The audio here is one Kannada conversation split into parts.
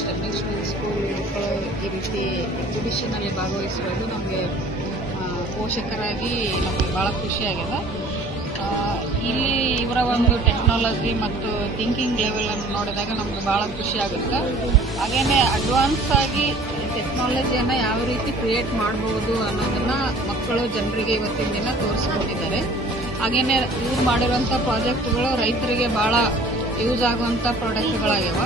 ಸ್ಟೆಪ್ಪಿಂಗ್ ಸ್ಟೋನ್ ಸ್ಕೂಲ್ ಮಕ್ಕಳು ಈ ರೀತಿ ಎಕ್ಸಿಬಿಷನಲ್ಲಿ ಭಾಗವಹಿಸಿರೋದು ನಮಗೆ ಪೋಷಕರಾಗಿ ನಮಗೆ ಭಾಳ ಖುಷಿಯಾಗಿದೆ. ಇಲ್ಲಿ ಇವರ ಒಂದು ಟೆಕ್ನಾಲಜಿ ಮತ್ತು ಥಿಂಕಿಂಗ್ ಲೆವೆಲನ್ನು ನೋಡಿದಾಗ ನಮಗೆ ಭಾಳ ಖುಷಿ ಆಗುತ್ತೆ. ಹಾಗೆಯೇ ಅಡ್ವಾನ್ಸ್ ಆಗಿ ಟೆಕ್ನಾಲಜಿಯನ್ನು ಯಾವ ರೀತಿ ಕ್ರಿಯೇಟ್ ಮಾಡಬಹುದು ಅನ್ನೋದನ್ನು ಮಕ್ಕಳು ಜನರಿಗೆ ಇವತ್ತಿನ ದಿನ ತೋರಿಸ್ಕೊಟ್ಟಿದ್ದಾರೆ. ಹಾಗೆಯೇ ಇವ್ರು ಮಾಡಿರುವಂಥ ಪ್ರಾಜೆಕ್ಟ್ಗಳು ರೈತರಿಗೆ ಭಾಳ ಯೂಸ್ ಆಗುವಂಥ ಪ್ರಾಡಕ್ಟ್ಗಳಾಗ್ಯಾವ.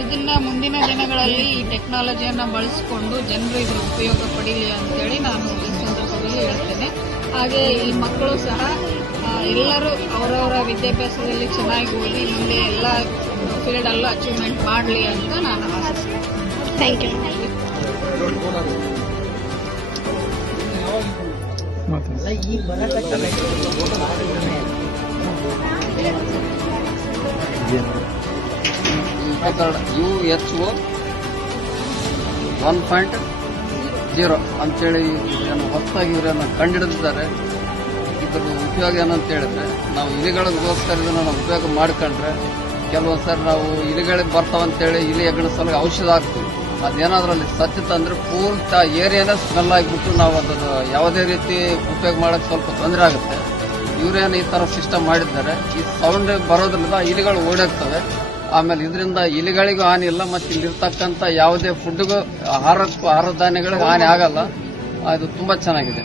ಇದನ್ನ ಮುಂದಿನ ದಿನಗಳಲ್ಲಿ ಈ ಟೆಕ್ನಾಲಜಿಯನ್ನು ಬಳಸಿಕೊಂಡು ಜನರು ಇದರ ಉಪಯೋಗ ಪಡೀಲಿ ಅಂತೇಳಿ ನಾನು ಈ ಸಂದರ್ಭದಲ್ಲಿ ಹೇಳ್ತೇನೆ. ಹಾಗೆ ಈ ಮಕ್ಕಳು ಸಹ ಎಲ್ಲರೂ ಅವರವರ ವಿದ್ಯಾಭ್ಯಾಸದಲ್ಲಿ ಚೆನ್ನಾಗಿ ಓದಿ ಮುಂದೆ ಎಲ್ಲ ಫೀಲ್ಡಲ್ಲೂ ಅಚೀವ್ಮೆಂಟ್ ಮಾಡಲಿ ಅಂತ ನಾನು ಆಶಿಸ್ತೇನೆ. Thank you. UHO 1.0 ಅಂತೇಳಿ ಇದನ್ನು ಹೊಸದಾಗಿ ಇವರನ್ನು ಕಂಡುಹಿಡಿದಿದ್ದಾರೆ. ಇದರ ಉಪಯೋಗ ಏನಂತ ಹೇಳಿದ್ರೆ, ನಾವು ಇಲಿಗಳಿಗೋಸ್ಕರ ಇದನ್ನು ನಾವು ಉಪಯೋಗ ಮಾಡ್ಕೊಂಡ್ರೆ ಕೆಲವೊಂದು ಸಾರಿ ನಾವು ಇಲಿಗಳಿಗೆ ಬರ್ತಾವಂತೇಳಿ ಇಲಿ ಎಗಣಿಸಲು ಔಷಧ ಹಾಕ್ತೀವಿ. ಅದೇನಾದ್ರೂ ಅಲ್ಲಿ ಸತ್ತಿತ್ತು ಅಂದ್ರೆ ಪೂರ್ತಿ ಆ ಏರಿಯಾನೇ ಸ್ಮೆಲ್ ಆಗಿಬಿಟ್ಟು ನಾವು ಅದನ್ನು ಯಾವುದೇ ರೀತಿ ಉಪಯೋಗ ಮಾಡೋಕ್ಕೆ ಸ್ವಲ್ಪ ತೊಂದರೆ ಆಗುತ್ತೆ. ಇವರೇನು ಈ ಥರ ಸಿಸ್ಟಮ್ ಮಾಡಿದ್ದಾರೆ. ಈ ಸೌಂಡ್ ಬರೋದ್ರಿಂದ ಇಲಿಗಳು ಓಡೋಗ್ತವೆ. ಆಮೇಲೆ ಇದರಿಂದ ಇಲಿಗಳಿಗೂ ಹಾನಿ ಇಲ್ಲ, ಮತ್ತೆ ಇಲ್ಲಿರ್ತಕ್ಕಂಥ ಯಾವುದೇ ಫುಡ್ಗೂ ಆಹಾರ ಧಾನ್ಯಗಳಿಗೆ ಹಾನಿ ಆಗಲ್ಲ. ಅದು ತುಂಬಾ ಚೆನ್ನಾಗಿದೆ.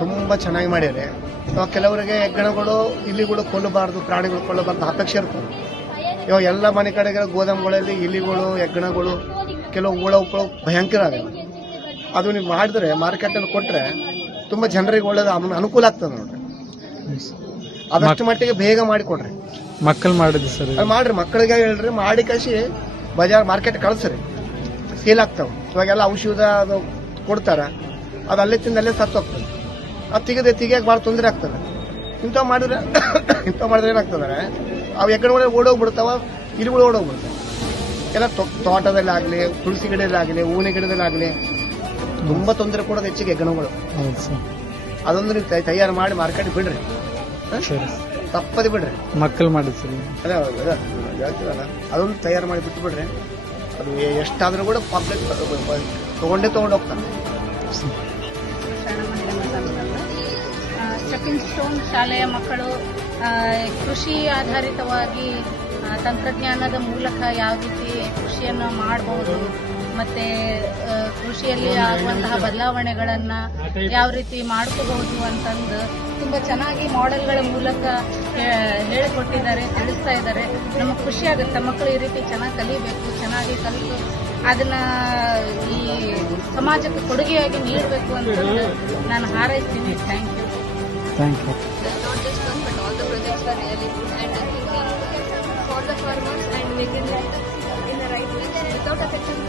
ತುಂಬಾ ಚೆನ್ನಾಗಿ ಮಾಡಿದ್ದಾರೆ. ಕೆಲವರಿಗೆ ಹೆಗ್ಗಣಗಳು ಇಲಿಗಳು ಕೊಲ್ಲಬಾರ್ದು, ಪ್ರಾಣಿಗಳು ಕೊಲ್ಲಬಾರ್ದು ಅಪೇಕ್ಷೆ ಇರ್ತದೆ. ಇವಾಗ ಎಲ್ಲ ಮನೆ ಕಡೆಗೆ ಗೋದಾಮುಗಳಲ್ಲಿ ಇಲಿಗಳು, ಹೆಗ್ಗಣಗಳು, ಕೆಲವು ಹುಳ ಭಯಂಕರ ಆಗಲ್ಲ. ಅದು ನೀವು ಮಾಡಿದ್ರೆ ಮಾರ್ಕೆಟಲ್ಲಿ ಕೊಟ್ಟರೆ ತುಂಬಾ ಜನರಿಗೆ ಒಳ್ಳೇದು ಅನುಕೂಲ ಆಗ್ತದೆ ನೋಡ್ರಿ. ಆದಷ್ಟು ಮಟ್ಟಿಗೆ ಬೇಗ ಮಾಡಿಕೊಡ್ರಿ. ಮಕ್ಕಳು ಮಾಡಿದ್ರಿ ಸರ್, ಮಾಡ್ರಿ, ಮಕ್ಕಳಿಗೆ ಹೇಳ್ರಿ, ಮಾಡಿ ಕಳಿಸಿ ಬಜಾರ್ ಮಾರ್ಕೆಟ್ ಕಳಿಸ್ರಿ, ಸೇಲ್ ಆಗ್ತಾವ. ಇವಾಗೆಲ್ಲ ಔಷಧ ಅದು ಕೊಡ್ತಾರ, ಅದು ಅಲ್ಲೇ ತಿಂದ ಅಲ್ಲೇ ಸತ್ತು ಹೋಗ್ತದೆ. ಅದು ತೆಗಿಯಕ್ಕೆ ಭಾಳ ತೊಂದರೆ ಆಗ್ತದೆ. ಇಂಥವು ಮಾಡಿದ್ರೆ ಏನಾಗ್ತದೆ, ಅವು ಎಕಡೆ ಓಡೋಗ್ಬಿಡ್ತಾವ, ಇಲಿಗಳು ಓಡೋಗ್ಬಿಡ್ತಾವ. ಎಲ್ಲ ತೋಟದಲ್ಲಾಗಲಿ, ತುಳಸಿ ಗಿಡದಲ್ಲಾಗಲಿ, ಹೂವಿನ ಗಿಡದಲ್ಲಾಗಲಿ ತುಂಬಾ ತೊಂದರೆ ಕೊಡೋದು ಹೆಚ್ಚಿಗೆ ಹೆಗ್ಗಣಗಳು. ಅದೊಂದು ನೀವು ತಯಾರು ಮಾಡಿ ಮಾರ್ಕೆಟ್ ಬಿಡ್ರಿ, ತಪ್ಪದೆ ಬಿಡ್ರಿ. ಮಕ್ಕಳು ಮಾಡಿದ್ರಿ ಹೇಳ್ತೀರಲ್ಲ, ಅದೊಂದು ತಯಾರು ಮಾಡಿ ಬಿಟ್ಟು ಬಿಡ್ರಿ. ಅದು ಎಷ್ಟಾದ್ರೂ ಕೂಡ ಪಬ್ಲಿಕ್ ತಗೊಂಡು ಹೋಗ್ತಾರೆ. ಸ್ಟೆಪ್ಪಿಂಗ್ ಸ್ಟೋನ್ ಶಾಲೆಯ ಮಕ್ಕಳು ಕೃಷಿ ಆಧಾರಿತವಾಗಿ ತಂತ್ರಜ್ಞಾನದ ಮೂಲಕ ಯಾವ ರೀತಿ ಕೃಷಿಯನ್ನು ಮಾಡಬಹುದು, ಮತ್ತೆ ಕೃಷಿಯಲ್ಲಿ ಆಗುವಂತಹ ಬದಲಾವಣೆಗಳನ್ನು ಯಾವ ರೀತಿ ಮಾಡ್ಕೋಬಹುದು ಅಂತಂದು ತುಂಬ ಚೆನ್ನಾಗಿ ಮಾಡೆಲ್ಗಳ ಮೂಲಕ ಹೇಳಿಕೊಟ್ಟಿದ್ದಾರೆ, ತಿಳಿಸ್ತಾ ಇದ್ದಾರೆ. ನಮಗೆ ಖುಷಿ ಆಗುತ್ತೆ. ಮಕ್ಕಳು ಈ ರೀತಿ ಚೆನ್ನಾಗಿ ಕಲಿಬೇಕು, ಚೆನ್ನಾಗಿ ಕಲಿತು ಅದನ್ನ ಈ ಸಮಾಜಕ್ಕೆ ಕೊಡುಗೆಯಾಗಿ ನೀಡಬೇಕು ಅಂತಂದು ನಾನು ಹಾರೈಸ್ತೀನಿ. Thank you. Thank you. Not just one, but all the projects are really good, and I think for the farmers and making it in the right way without affecting